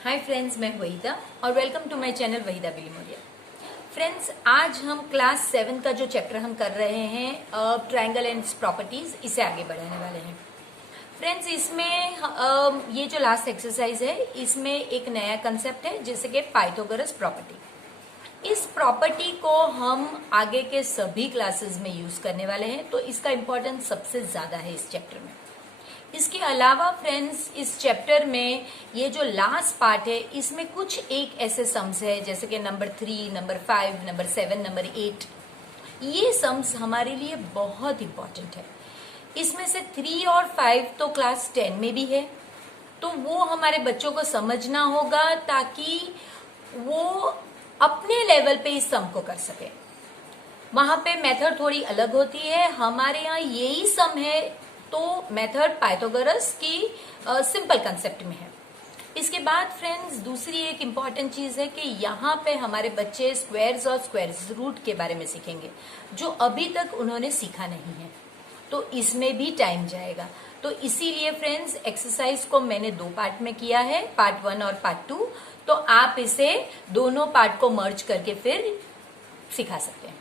Hi friends, मैं वहीदा और welcome to my channel Waheeda Bilimoria. Friends, आज हम क्लास 7 का जो चैप्टर हम कर रहे हैं ट्रायंगल एंड प्रॉपर्टीज, इसे आगे बढ़ाने वाले हैं। फ्रेंड्स, इसमें ये जो लास्ट एक्सरसाइज है इसमें एक नया कंसेप्ट है जैसे कि पाइथागोरस प्रॉपर्टी। इस प्रॉपर्टी को हम आगे के सभी क्लासेस में यूज करने वाले हैं, तो इसका इंपॉर्टेंस सबसे ज्यादा है इस चैप्टर में। इसके अलावा फ्रेंड्स, इस चैप्टर में ये जो लास्ट पार्ट है इसमें कुछ एक ऐसे सम्स है जैसे कि नंबर 3, नंबर 5, नंबर 7, नंबर 8। ये सम्स हमारे लिए बहुत इंपॉर्टेंट है। इसमें से 3 और 5 तो क्लास 10 में भी है, तो वो हमारे बच्चों को समझना होगा ताकि वो अपने लेवल पे इस सम को कर सके। वहां पे मेथड थोड़ी अलग होती है, हमारे यहाँ यही सम है तो मेथड पाइथागोरस की सिंपल कंसेप्ट में है। इसके बाद फ्रेंड्स, दूसरी एक इम्पॉर्टेंट चीज है कि यहाँ पे हमारे बच्चे स्क्वायर्स और स्क्वायर्स रूट के बारे में सीखेंगे जो अभी तक उन्होंने सीखा नहीं है, तो इसमें भी टाइम जाएगा। तो इसीलिए फ्रेंड्स, एक्सरसाइज को मैंने 2 पार्ट में किया है, पार्ट 1 और पार्ट 2। तो आप इसे दोनों पार्ट को मर्ज करके फिर सिखा सकते हैं।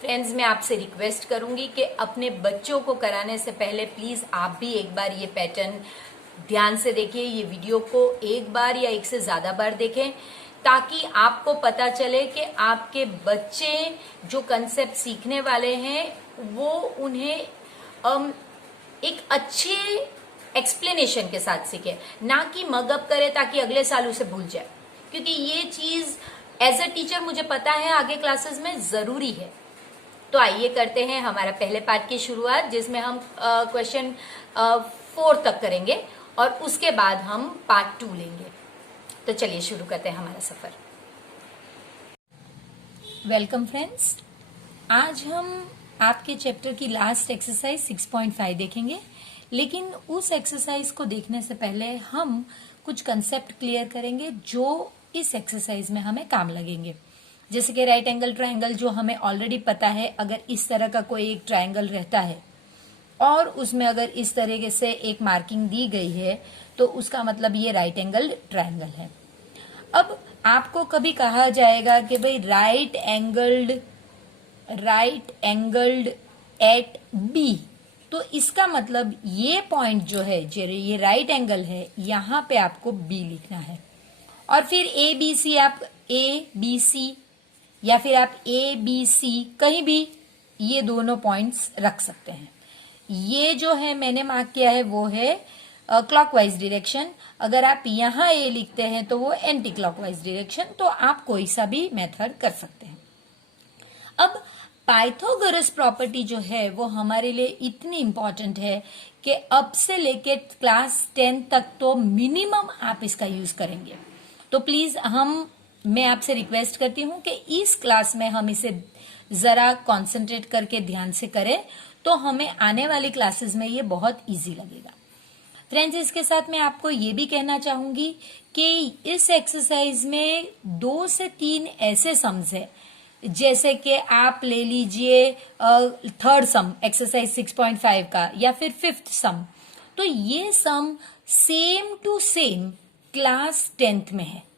फ्रेंड्स, मैं आपसे रिक्वेस्ट करूंगी कि अपने बच्चों को कराने से पहले प्लीज आप भी एक बार ये पैटर्न ध्यान से देखिए। ये वीडियो को एक बार या एक से ज्यादा बार देखें ताकि आपको पता चले कि आपके बच्चे जो कंसेप्ट सीखने वाले हैं वो उन्हें एक अच्छे एक्सप्लेनेशन के साथ सीखे, ना कि मगअप करे ताकि अगले साल उसे भूल जाए। क्योंकि ये चीज एज अ टीचर मुझे पता है आगे क्लासेस में जरूरी है। तो आइए करते हैं हमारा पहले पार्ट की शुरुआत, जिसमें हम क्वेश्चन 4 तक करेंगे और उसके बाद हम पार्ट 2 लेंगे। तो चलिए शुरू करते हैं हमारा सफर। वेलकम फ्रेंड्स, आज हम आपके चैप्टर की लास्ट एक्सरसाइज 6.5 देखेंगे, लेकिन उस एक्सरसाइज को देखने से पहले हम कुछ कंसेप्ट क्लियर करेंगे जो इस एक्सरसाइज में हमें काम लगेंगे। जैसे कि राइट एंगल ट्रायंगल जो हमें ऑलरेडी पता है, अगर इस तरह का कोई एक ट्रायंगल रहता है और उसमें अगर इस तरीके से एक मार्किंग दी गई है तो उसका मतलब ये राइट एंगल ट्रायंगल है। अब आपको कभी कहा जाएगा कि भाई राइट एंगल्ड एट बी, तो इसका मतलब ये पॉइंट जो है, ये राइट एंगल है, यहां पे आपको बी लिखना है। और फिर ए बी सी, आप ए बी सी या फिर आप ए बी सी कहीं भी ये दोनों पॉइंट्स रख सकते हैं। ये जो है मैंने मार्क किया है वो है क्लॉकवाइज डायरेक्शन। अगर आप यहां ए लिखते हैं तो वो एंटी क्लॉकवाइज डायरेक्शन, तो आप कोई सा भी मेथड कर सकते हैं। अब पाइथागोरस प्रॉपर्टी जो है वो हमारे लिए इतनी इंपॉर्टेंट है कि अब से लेके क्लास 10 तक तो मिनिमम आप इसका यूज करेंगे। तो प्लीज मैं आपसे रिक्वेस्ट करती हूं कि इस क्लास में हम इसे जरा कंसंट्रेट करके ध्यान से करें, तो हमें आने वाली क्लासेस में ये बहुत इजी लगेगा। फ्रेंड्स, इसके साथ मैं आपको ये भी कहना चाहूंगी कि इस एक्सरसाइज में 2 से 3 ऐसे सम्स है, जैसे कि आप ले लीजिए थर्ड सम एक्सरसाइज 6.5 का या फिर 5th सम, तो ये sum same to same class 10th में है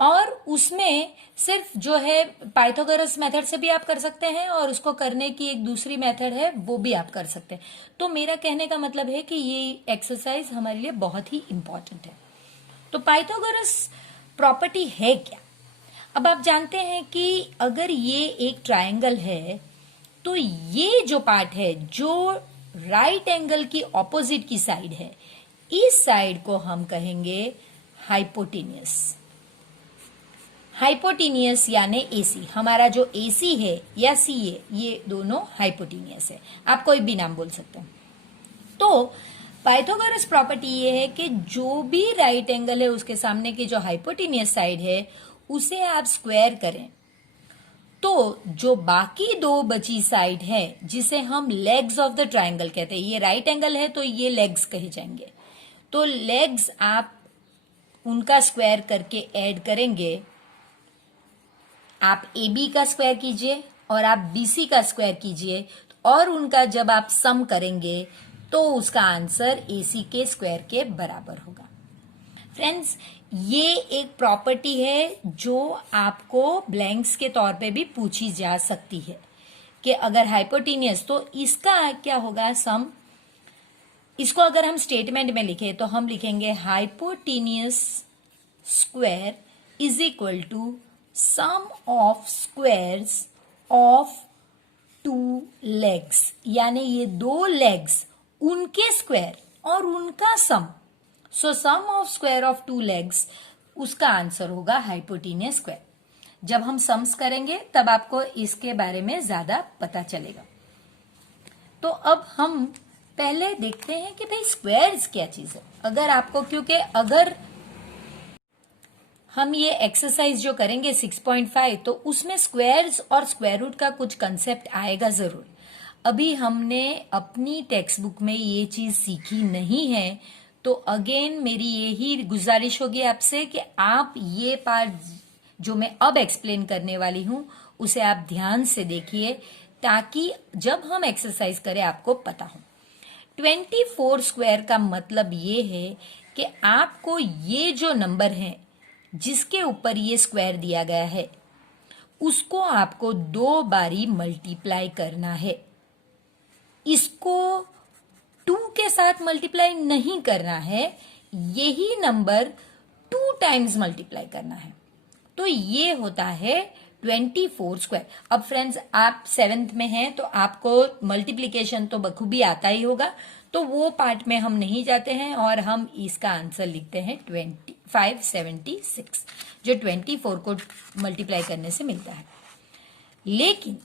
और उसमें सिर्फ जो है पाइथागोरस मेथड से भी आप कर सकते हैं और उसको करने की एक दूसरी मेथड है वो भी आप कर सकते हैं। तो मेरा कहने का मतलब है कि ये एक्सरसाइज हमारे लिए बहुत ही इंपॉर्टेंट है। तो पाइथागोरस प्रॉपर्टी है क्या? अब आप जानते हैं कि अगर ये एक ट्रायंगल है तो ये जो पार्ट है जो राइट एंगल की ऑपोजिट की साइड है, इस साइड को हम कहेंगे हाइपोटेनियस। हाइपोटेनियस यानी एसी। हमारा जो एसी है या सीए, ये दोनों हाइपोटेनियस है। आप कोई भी नाम बोल सकते हैं। तो पाइथागोरस प्रॉपर्टी ये है कि जो भी राइट एंगल है उसके सामने की जो हाइपोटेनियस साइड है उसे आप स्क्वायर करें तो जो बाकी 2 बची साइड है जिसे हम लेग्स ऑफ द ट्रायंगल कहते हैं, ये राइट एंगल है तो ये लेग्स कहे जाएंगे, तो लेग्स आप उनका स्क्वायर करके ऐड करेंगे। आप ए बी का स्क्वायर कीजिए और आप बी सी का स्क्वायर कीजिए और उनका जब आप सम करेंगे तो उसका आंसर ए सी के स्क्वायर के बराबर होगा। फ्रेंड्स, ये एक प्रॉपर्टी है जो आपको ब्लैंक्स के तौर पे भी पूछी जा सकती है कि अगर हाइपोटेनियस, तो इसका क्या होगा सम। इसको अगर हम स्टेटमेंट में लिखे तो हम लिखेंगे hypotenuse square is equal to sum of squares of two legs, यानी ये दो लेग्स उनके स्क्वायर और उनका sum. So sum of square of two legs, उसका आंसर होगा हाइपोटेनियस स्क्वायर। जब हम सम्स करेंगे तब आपको इसके बारे में ज्यादा पता चलेगा। तो अब हम पहले देखते हैं कि भाई स्क्वायर्स क्या चीज है। अगर आपको, क्योंकि अगर हम ये एक्सरसाइज जो करेंगे 6.5, तो उसमें स्क्वायर्स और स्क्वायर रूट का कुछ कंसेप्ट आएगा जरूर। अभी हमने अपनी टेक्स्ट बुक में ये चीज सीखी नहीं है, तो अगेन मेरी यही गुजारिश होगी आपसे कि आप ये पार्ट जो मैं अब एक्सप्लेन करने वाली हूं उसे आप ध्यान से देखिए, ताकि जब हम एक्सरसाइज करें आपको पता हो। 24 स्क्वायर का मतलब ये है कि आपको ये जो नंबर है जिसके ऊपर ये स्क्वायर दिया गया है उसको आपको 2 बारी मल्टीप्लाई करना है। इसको 2 के साथ मल्टीप्लाई नहीं करना है, यही नंबर 2 टाइम्स मल्टीप्लाई करना है। तो ये होता है 24 स्क्वायर। अब फ्रेंड्स, आप 7th में हैं तो आपको मल्टीप्लीकेशन तो बखूबी आता ही होगा, तो वो पार्ट में हम नहीं जाते हैं और हम इसका आंसर लिखते हैं 576, जो 24 को मल्टीप्लाई करने से मिलता है। लेकिन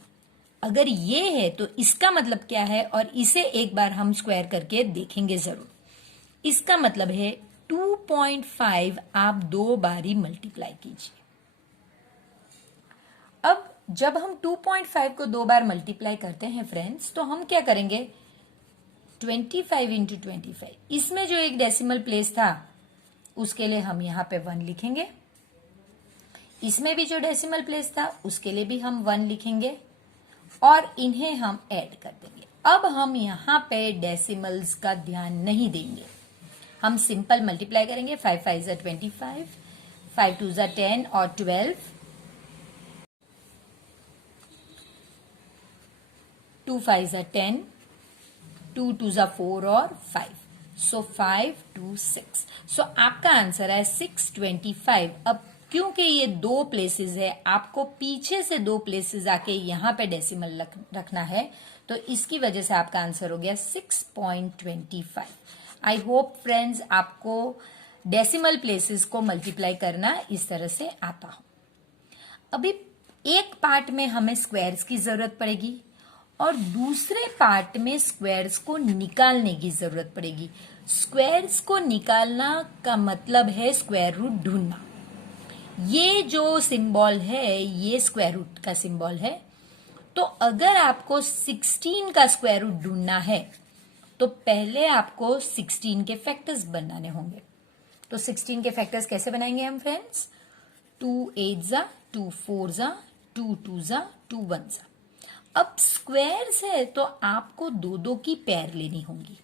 अगर ये है तो इसका मतलब क्या है, और इसे एक बार हम स्क्वायर करके देखेंगे जरूर। इसका मतलब है 2.5 आप 2 बारी मल्टीप्लाई कीजिए। अब जब हम 2.5 को 2 बार मल्टीप्लाई करते हैं फ्रेंड्स, तो हम क्या करेंगे, 25 इंटू 25, इसमें जो एक डेसिमल प्लेस था उसके लिए हम यहां पे 1 लिखेंगे, इसमें भी जो डेसिमल प्लेस था उसके लिए भी हम 1 लिखेंगे, और इन्हें हम ऐड कर देंगे। अब हम यहां पे डेसिमल्स का ध्यान नहीं देंगे, हम सिंपल मल्टीप्लाई करेंगे। 5 5 ज़ा 25, 5 2 ज़ा 10 और 12, 2 5 ज़ा 10, 2 2 ज़ा 4 और 5, सो 5 2 6। सो आपका आंसर है 625। अब क्योंकि ये 2 प्लेसेस है, आपको पीछे से 2 प्लेसेस आके यहां पे डेसिमल रखना है, तो इसकी वजह से आपका आंसर हो गया 6.25। आई होप फ्रेंड्स आपको डेसिमल प्लेसेस को मल्टीप्लाई करना इस तरह से आता हो। अभी एक पार्ट में हमें स्क्वायर्स की जरूरत पड़ेगी और दूसरे पार्ट में स्क्वायर्स को निकालने की जरूरत पड़ेगी। स्क्वायर्स को निकालना का मतलब है स्क्वायर रूट ढूंढना। ये जो सिंबल है ये स्क्वायर रूट का सिंबल है, तो अगर आपको 16 का स्क्वायर रूट ढूंढना है तो पहले आपको 16 के फैक्टर्स बनाने होंगे। तो 16 के फैक्टर्स कैसे बनाएंगे हम फ्रेंड्स, 2 8 ज़ा, 2 4 ज़ा, 2 2 ज़ा, 2 1 ज़ा। अब स्क्वायर्स है तो आपको 2 की पेयर लेनी होंगी।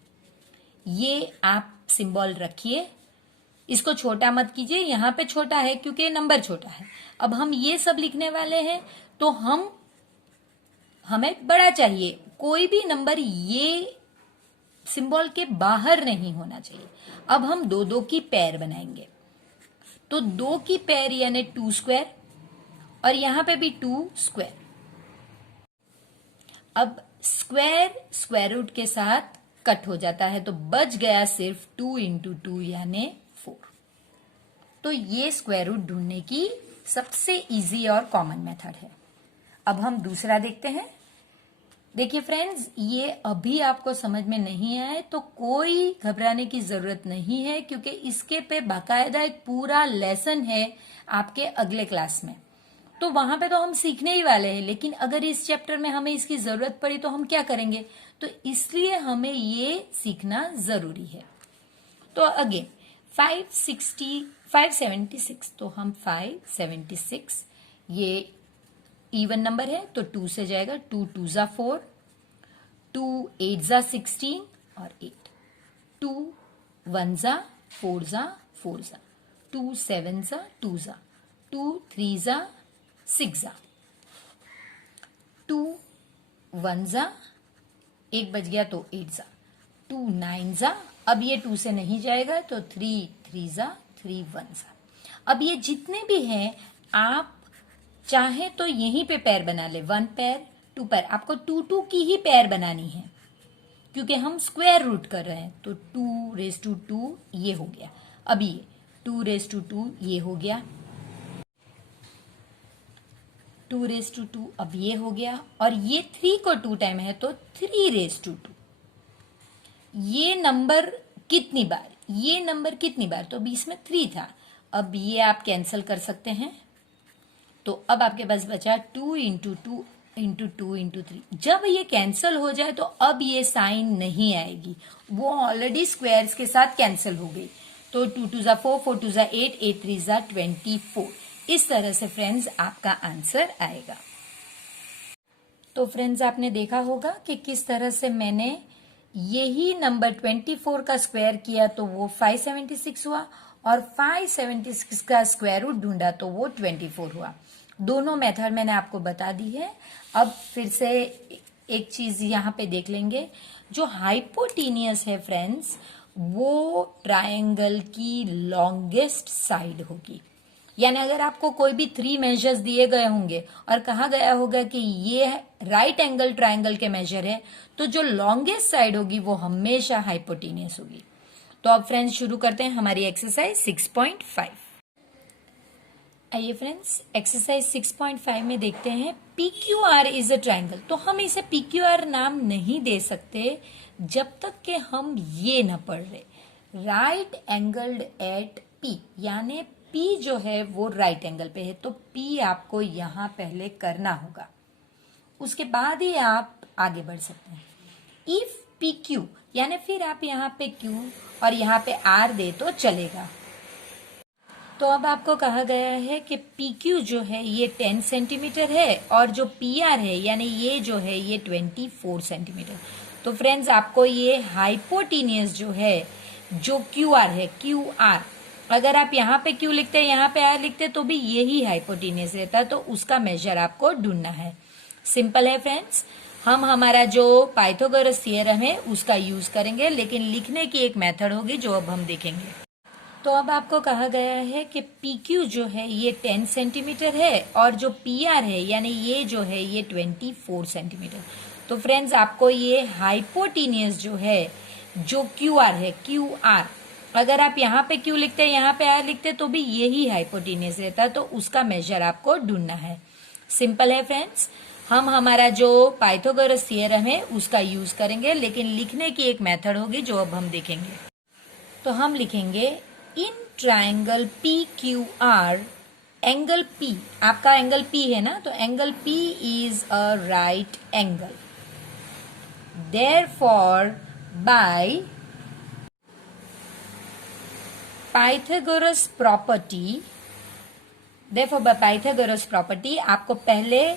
ये आप सिंबल रखिए, इसको छोटा मत कीजिए, यहां पे छोटा है क्योंकि नंबर छोटा है। अब हम ये सब लिखने वाले हैं तो हमें बड़ा चाहिए, कोई भी नंबर ये सिंबल के बाहर नहीं होना चाहिए। अब हम 2 की पेयर बनाएंगे, तो 2 की पेयर यानी 2 स्क्वायर, और यहां पे भी 2 स्क्वायर। अब स्क्वायर स्क्वायर रूट के साथ कट हो जाता है, तो बच गया सिर्फ 2 इंटू 2 यानी 4। तो ये स्क्वायर रूट ढूंढने की सबसे इजी और कॉमन मेथड है। अब हम दूसरा देखते हैं। देखिए फ्रेंड्स, ये अभी आपको समझ में नहीं आए तो कोई घबराने की जरूरत नहीं है, क्योंकि इसके पे बाकायदा एक पूरा लेसन है आपके अगले क्लास में, तो वहां पे तो हम सीखने ही वाले हैं। लेकिन अगर इस चैप्टर में हमें इसकी जरूरत पड़ी तो हम क्या करेंगे, तो इसलिए हमें ये सीखना जरूरी है। तो अगेन 576, तो हम 576, ये इवन नंबर है तो 2 से जाएगा, 2 2 ज़ा 4, 2 8 ज़ा 16 और 8, 2 1 ज़ा 4 ज़ा 4 ज़ा, 2 7 जा 2 जा, 2 3 जा 6 जा, 2 1 जा, 1 बच गया तो 8 जा, 2 9 जा, अब ये 2 से नहीं जाएगा तो 3 3 जा 3 1 जा। अब ये जितने भी हैं आप चाहे तो यहीं पे पैर बना ले, 1 पैर 2 पैर, आपको 2 2 की ही पैर बनानी है क्योंकि हम स्क्वायर रूट कर रहे हैं। तो 2 रेज टू 2 ये हो गया, अब ये 2 रेज टू 2 ये हो गया, 2 रेज टू 2 अब ये हो गया, और ये 3 को 2 टाइम है तो 3 रेज टू 2। ये नंबर कितनी बार, ये नंबर कितनी बार, तो बीच में 3 था, अब ये आप कैंसिल कर सकते हैं। तो अब आपके पास बचा 2 इंटू 2 इंटू 2 इंटू 3। जब ये कैंसिल हो जाए तो अब ये साइन नहीं आएगी, वो ऑलरेडी स्क्वायर्स के साथ कैंसिल हो गई। तो 2 2 जा 4, 4 2 जा 8, 8 3 जा 24। इस तरह से फ्रेंड्स आपका आंसर आएगा। तो फ्रेंड्स आपने देखा होगा कि किस तरह से मैंने यही नंबर 24 का स्क्वायर किया तो वो 576 हुआ, और 576 का स्क्वायर रूट ढूंढा तो वो 24 हुआ। दोनों मेथड मैंने आपको बता दी है। अब फिर से एक चीज यहाँ पे देख लेंगे, जो हाइपोटेनियस है फ्रेंड्स वो ट्रायंगल की लॉन्गेस्ट साइड होगी। यानी अगर आपको कोई भी 3 मेजर्स दिए गए होंगे और कहा गया होगा कि ये राइट एंगल ट्रायंगल के मेजर है, तो जो लॉन्गेस्ट साइड होगी वो हमेशा हाइपोटेनियस होगी। तो अब फ्रेंड्स शुरू करते हैं हमारी एक्सरसाइज 6.5। आइए फ्रेंड्स एक्सरसाइज 6.5 में देखते हैं PQR इज अ ट्रायंगल। तो हम इसे PQR नाम नहीं दे सकते जब तक कि हम ये न पढ़ रहे राइट एंगल्ड एट P, यानी P जो है वो राइट एंगल पे है, तो P आपको यहां पहले करना होगा, उसके बाद ही आप आगे बढ़ सकते हैं। इफ PQ, यानी फिर आप यहाँ पे Q और यहाँ पे R दे तो चलेगा। तो अब आपको कहा गया है कि PQ जो है ये 10 सेंटीमीटर है और जो PR है यानी ये जो है ये 24 सेंटीमीटर। तो फ्रेंड्स आपको ये हाइपोटेनियस जो है जो QR है QR, अगर आप यहाँ पे Q लिखते हैं यहाँ पे R लिखते तो भी यही हाइपोटेनियस रहता है, तो उसका मेजर आपको ढूंढना है। सिंपल है फ्रेंड्स, हम हमारा जो पाइथागोरस थ्योरम है उसका यूज करेंगे, लेकिन लिखने की एक मेथड होगी जो अब हम देखेंगे। तो अब आपको कहा गया है कि PQ जो है ये 10 सेंटीमीटर है और जो PR है यानी ये जो है ये 24 सेंटीमीटर। तो फ्रेंड्स आपको ये हाइपोटेनियस जो है जो QR है QR, अगर आप यहाँ पे Q लिखते हैं यहाँ पे R लिखते तो भी यही हाइपोटेनियस रहता है, तो उसका मेजर आपको ढूंढना है। सिंपल है फ्रेंड्स, हम हमारा जो पाइथागोरस थ्योरम है उसका यूज करेंगे, लेकिन लिखने की एक मेथड होगी जो अब हम देखेंगे। तो हम लिखेंगे in triangle PQR angle P, आपका एंगल P है ना, तो angle P is a right angle, therefore by Pythagoras property, therefore by Pythagoras property आपको पहले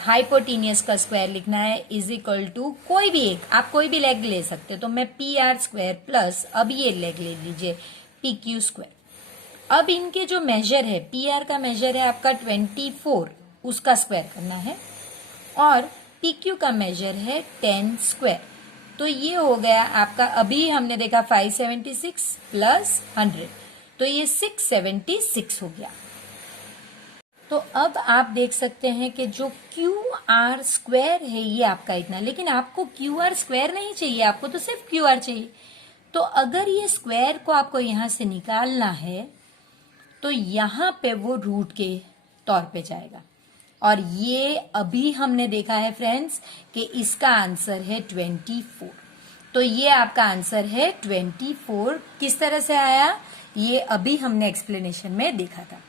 हाइपोटेनियस का स्क्वायर लिखना है इज इक्वल टू कोई भी एक, आप कोई भी लेग ले सकते हो, तो मैं PR स्क्वायर प्लस अब ये लेग ले लीजिए PQ स्क्वायर। अब इनके जो मेजर है PR का मेजर है आपका 24, उसका स्क्वायर करना है, और PQ का मेजर है 10 स्क्वायर। तो ये हो गया आपका, अभी हमने देखा 576 प्लस 100, तो ये 676 हो गया। तो अब आप देख सकते हैं कि जो QR स्क्वायर है ये आपका इतना, लेकिन आपको QR स्क्वायर नहीं चाहिए, आपको तो सिर्फ QR चाहिए। तो अगर ये स्क्वायर को आपको यहां से निकालना है तो यहां पे वो रूट के तौर पे जाएगा, और ये अभी हमने देखा है फ्रेंड्स कि इसका आंसर है 24। तो ये आपका आंसर है 24। किस तरह से आया ये अभी हमने एक्सप्लेनेशन में देखा था।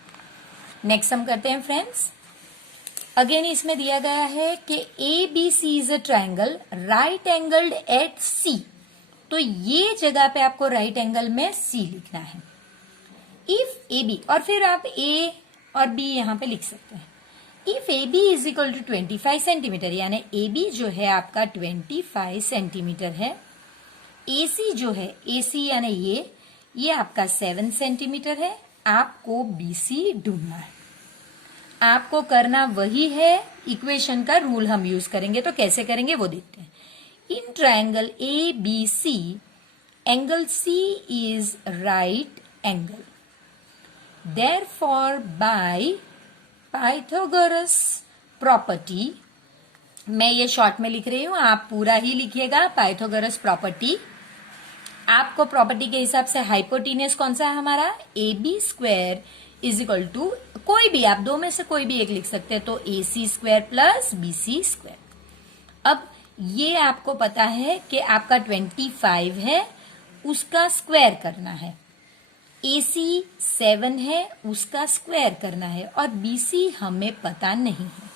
नेक्स्ट हम करते हैं फ्रेंड्स, अगेन इसमें दिया गया है कि ABC is a triangle right angled at C। तो ये जगह पे आपको राइट एंगल में C लिखना है। इफ AB, और फिर आप A और B यहां पे लिख सकते हैं। If AB is equal to 25 centimetre, यानी AB जो है आपका 25 सेंटीमीटर है, AC जो है AC यानी ये आपका 7 सेंटीमीटर है, आपको BC ढूंढना है। आपको करना वही है, इक्वेशन का रूल हम यूज करेंगे। तो कैसे करेंगे वो देखते हैं। In triangle ABC, angle C is right angle, therefore by Pythagoras property, मैं ये शॉर्ट में लिख रही हूं, आप पूरा ही लिखिएगा। पाइथागोरस प्रॉपर्टी, आपको प्रॉपर्टी के हिसाब से हाइपोटेन्यूस कौन सा है हमारा, AB square is equal to, कोई भी आप दो में से कोई भी एक लिख सकते हैं, तो AC square plus BC square. अब ये आपको पता है कि आपका 25 है, उसका स्क्वायर करना है। AC 7 है, उसका स्क्वायर करना है, और BC हमें पता नहीं है।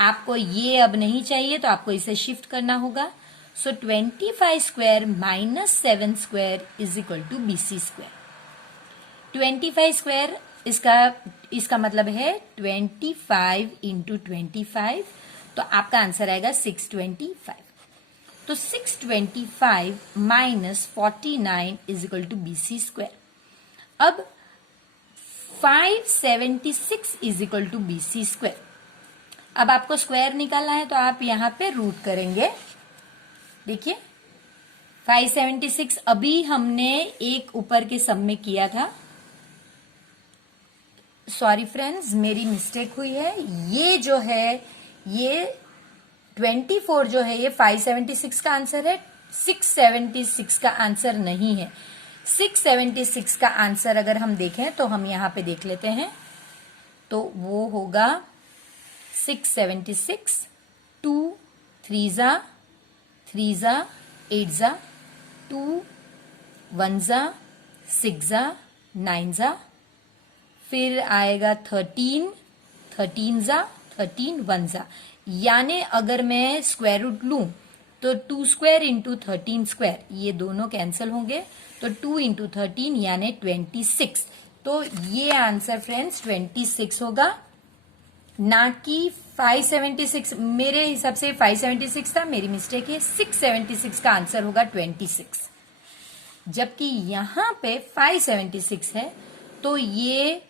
आपको ये अब नहीं चाहिए तो आपको इसे शिफ्ट करना होगा। So 25 square minus 7 square is equal to BC square. 25 square इसका मतलब है 25 इंटू 25, तो आपका आंसर आएगा 625। तो 625 minus 49 is equal to BC square. अब 576 is equal to BC square. अब आपको स्क्वायर निकालना है तो आप यहां पे रूट करेंगे। देखिए 576 अभी हमने एक ऊपर के सम में किया था। सॉरी फ्रेंड्स, मेरी मिस्टेक हुई है। ये जो है ये 24 जो है ये 576 का आंसर है, 676 का आंसर नहीं है। 676 का आंसर अगर हम देखें तो हम यहां पे देख लेते हैं, तो वो होगा 676, 2 3 जा 3 जा 8 जा 2 1 जा 6 जा 9 जा, फिर आएगा 13 13 जा 13 1 जा। यानी अगर मैं स्क्वायर रूट लूं तो 2 स्क्वायर इंटू 13 स्क्वायर, ये दोनों कैंसिल होंगे, तो 2 इंटू 13 यानी 26। तो ये आंसर फ्रेंड्स 26 होगा, ना कि 576। मेरे हिसाब से 576 था, मेरी मिस्टेक है। 676 का आंसर होगा 26, जबकि यहां पे 576 है, तो ये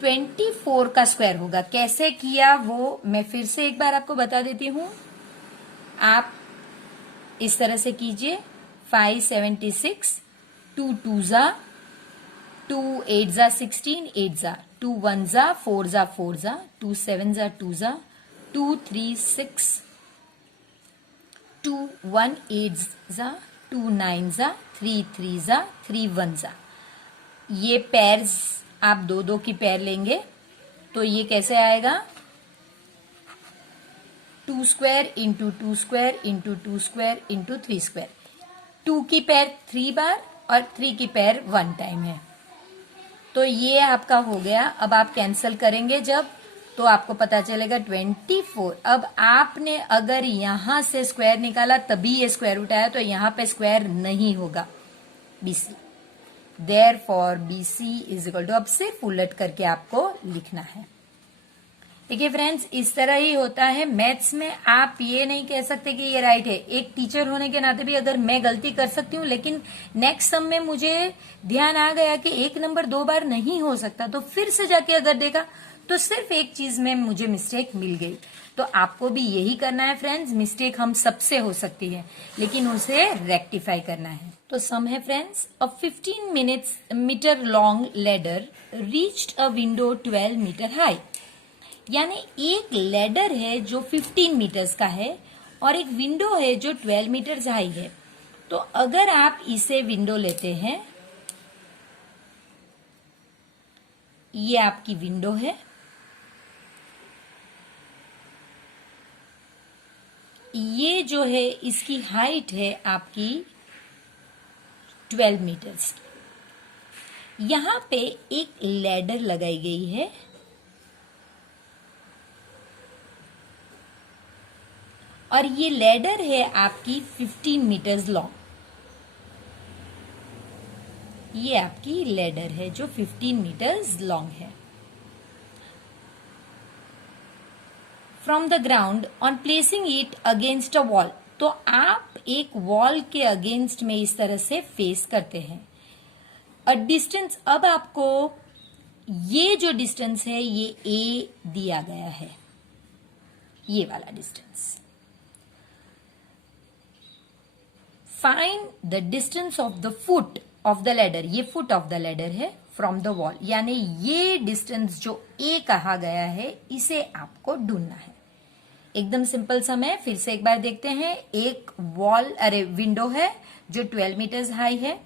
24 का स्क्वायर होगा। कैसे किया वो मैं फिर से एक बार आपको बता देती हूं। आप इस तरह से कीजिए, 576, 2 2 जा 2 8 जा 16 8 जा 2 1 जा 4 जा 4 जा 2 7 जा 2 जा 2 3 6 2 1 8 जा 2 9 जा 3 3 जा 3 1 जा। ये पेयर्स आप दो दो की पेयर लेंगे तो ये कैसे आएगा, 2 square into 2 square into 2 square into 3 square. 2 की पेयर 3 बार और 3 की पेयर 1 टाइम है, तो ये आपका हो गया। अब आप कैंसिल करेंगे जब, तो आपको पता चलेगा 24। अब आपने अगर यहां से स्क्वायर निकाला तभी ये स्क्वायर रूट आया, तो यहां पे स्क्वायर नहीं होगा BC। Therefore BC is equal to, अब सिर्फ उलट करके आपको लिखना है। देखिए फ्रेंड्स, इस तरह ही होता है मैथ्स में। आप ये नहीं कह सकते कि ये राइट है। एक टीचर होने के नाते भी अगर मैं गलती कर सकती हूँ, लेकिन नेक्स्ट सम में मुझे ध्यान आ गया कि एक नंबर 2 बार नहीं हो सकता, तो फिर से जाके अगर देखा तो सिर्फ एक चीज में मुझे मिस्टेक मिल गई। तो आपको भी यही करना है फ्रेंड्स। मिस्टेक हम सबसे हो सकती है, लेकिन उसे रेक्टिफाई करना है। तो सम है friends, a 15 metre long ladder reached a window 12 metre high. यानी एक लेडर है जो 15 मीटर्स का है और एक विंडो है जो 12 मीटर्स हाई है। तो अगर आप इसे विंडो लेते हैं, ये आपकी विंडो है, ये जो है इसकी हाइट है आपकी 12 मीटर्स। यहां पे एक लैडर लगाई गई है और ये लैडर है आपकी 15 मीटर्स लॉन्ग। ये आपकी लैडर है जो 15 मीटर्स लॉन्ग है। From the ground on placing it against a wall, तो आप एक वॉल के अगेंस्ट में इस तरह से फेस करते हैं। डिस्टेंस, अब आपको ये जो डिस्टेंस है ये ए दिया गया है, ये वाला distance. Find the distance of the foot of the ladder, ये फुट ऑफ द लैडर है, फ्रॉम द वॉल, यानी ये डिस्टेंस जो ए कहा गया है इसे आपको ढूंढना है। एकदम सिंपल सम है, फिर से एक बार देखते हैं। एक वॉल विंडो है जो 12 मीटर्स हाई है,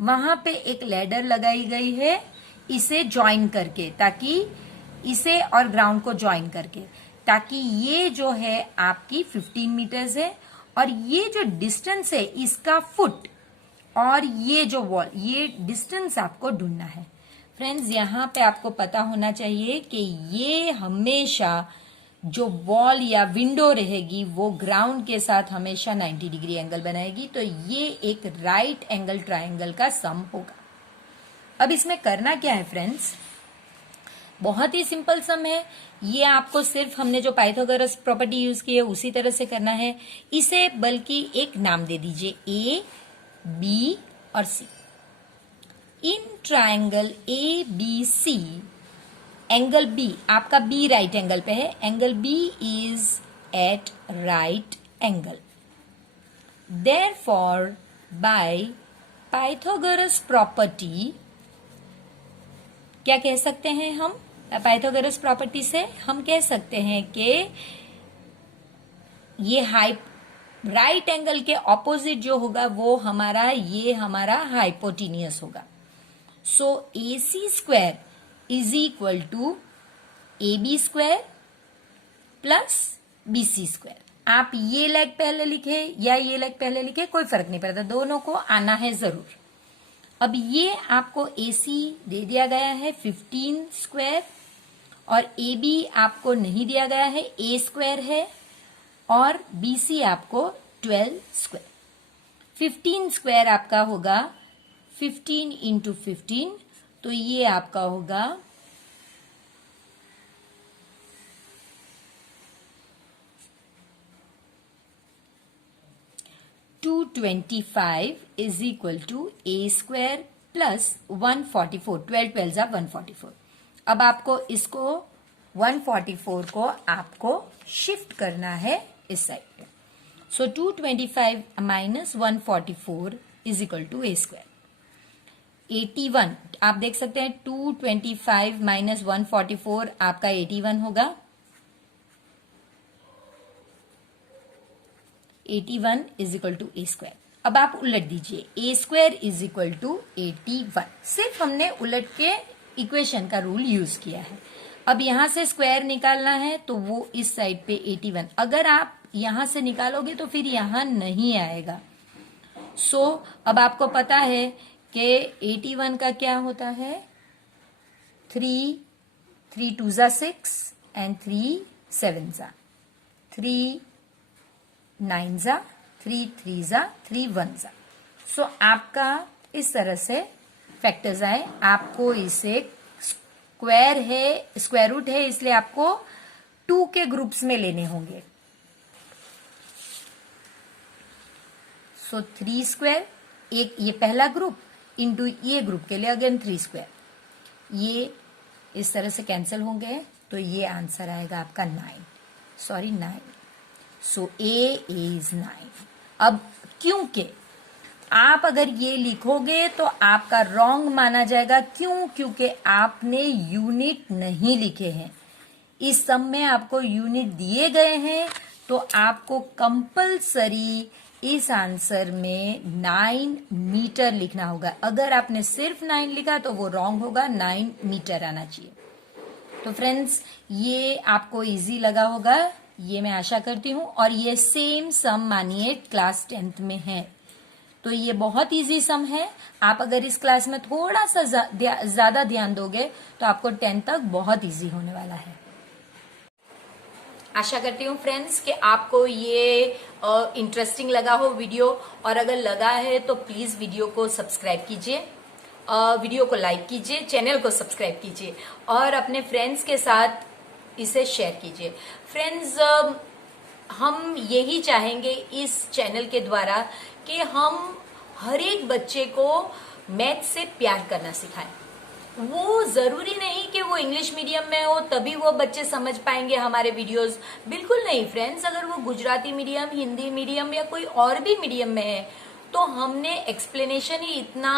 वहां पे एक लैडर लगाई गई है इसे ज्वाइन करके, ताकि इसे और ग्राउंड को ज्वाइन करके, ताकि ये जो है आपकी 15 मीटर्स है और ये जो डिस्टेंस है इसका फुट और ये जो वॉल, ये डिस्टेंस आपको ढूंढना है। फ्रेंड्स यहाँ पे आपको पता होना चाहिए कि ये हमेशा जो वॉल या विंडो रहेगी वो ग्राउंड के साथ हमेशा 90 डिग्री एंगल बनाएगी, तो ये एक राइट एंगल ट्रायंगल का सम होगा। अब इसमें करना क्या है फ्रेंड्स, बहुत ही सिंपल सम है। ये आपको सिर्फ हमने जो पाइथागोरस प्रॉपर्टी यूज की है उसी तरह से करना है। इसे बल्कि एक नाम दे दीजिए, ए बी और C. In triangle A B C, angle B, आपका बी राइट एंगल पे है, angle B is at right angle, therefore by Pythagoras property, क्या कह सकते हैं हम पाइथागोरस प्रॉपर्टी से? हम कह सकते हैं कि ये राइट एंगल के ऑपोजिट जो होगा वो हमारा, ये हमारा हाइपोटेन्यूस होगा। So A C square is equal to A B square plus B C square. आप ये लेग पहले लिखे या ये लेग पहले लिखे, कोई फर्क नहीं पड़ता, दोनों को आना है जरूर। अब ये आपको ए सी दे दिया गया है 15 स्क्वायर और ए बी आपको नहीं दिया गया है, ए स्क्वायर है, और बी सी आपको 12 स्क्वायर। 15 स्क्वायर आपका होगा 15 इंटू 15, तो ये आपका होगा 225 is equal to a square plus 144, 12 12 जा 144। अब आपको इसको 144 को आपको शिफ्ट करना है इस साइड पे। So 225 minus 144 is equal to a square. 81 आप देख सकते हैं, 225 माइनस 144 आपका 81 होगा। 81 is equal to a square. अब आप उलट दीजिए, a square is equal to 81। सिर्फ हमने उलट के इक्वेशन का रूल यूज किया है। अब यहां से स्क्वायर निकालना है तो वो इस साइड पे 81, अगर आप यहां से निकालोगे तो फिर यहां नहीं आएगा। सो अब आपको पता है कि 81 का क्या होता है, 3 2 जा 6 एंड 3 7 जा 3 9 जा 3 3 जा 3 1 जा। सो आपका इस तरह से फैक्टर्स आए। आपको इसे स्क्वायर है, स्क्वायर रूट है, इसलिए आपको 2 के ग्रुप्स में लेने होंगे। सो 3 स्क्वायर, एक ये पहला ग्रुप इंटू ये ग्रुप के लिए अगेन 3 स्क्वायर, ये इस तरह से कैंसिल होंगे, तो ये आंसर आएगा आपका 9। सो ए इज 9। अब क्योंकि आप अगर ये लिखोगे तो आपका रॉन्ग माना जाएगा। क्यों? क्योंकि आपने यूनिट नहीं लिखे हैं। इस सम में आपको यूनिट दिए गए हैं, तो आपको कंपलसरी इस आंसर में 9 मीटर लिखना होगा। अगर आपने सिर्फ 9 लिखा तो वो रॉन्ग होगा, 9 मीटर आना चाहिए। तो फ्रेंड्स, ये आपको इजी लगा होगा, ये मैं आशा करती हूँ। और ये सेम सम मानिए क्लास 10th में है, तो ये बहुत इजी सम है। आप अगर इस क्लास में थोड़ा सा ज्यादा ध्यान दोगे तो आपको 10th तक बहुत इजी होने वाला है। आशा करती हूँ फ्रेंड्स कि आपको ये इंटरेस्टिंग लगा हो वीडियो, और अगर लगा है तो प्लीज वीडियो को सब्सक्राइब कीजिए, वीडियो को लाइक कीजिए, चैनल को सब्सक्राइब कीजिए और अपने फ्रेंड्स के साथ इसे शेयर कीजिए। फ्रेंड्स, हम यही चाहेंगे इस चैनल के द्वारा कि हम हर एक बच्चे को मैथ से प्यार करना सिखाएं। वो जरूरी नहीं कि वो इंग्लिश मीडियम में हो तभी वो बच्चे समझ पाएंगे हमारे वीडियोस। बिल्कुल नहीं फ्रेंड्स, अगर वो गुजराती मीडियम, हिंदी मीडियम या कोई और भी मीडियम में है तो हमने एक्सप्लेनेशन ही इतना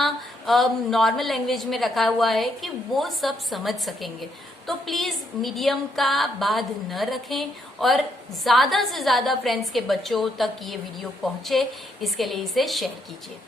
नॉर्मल लैंग्वेज में रखा हुआ है कि वो सब समझ सकेंगे। तो प्लीज मीडियम का बाध न रखें और ज्यादा से ज्यादा फ्रेंड्स के बच्चों तक ये वीडियो पहुंचे, इसके लिए इसे शेयर कीजिए।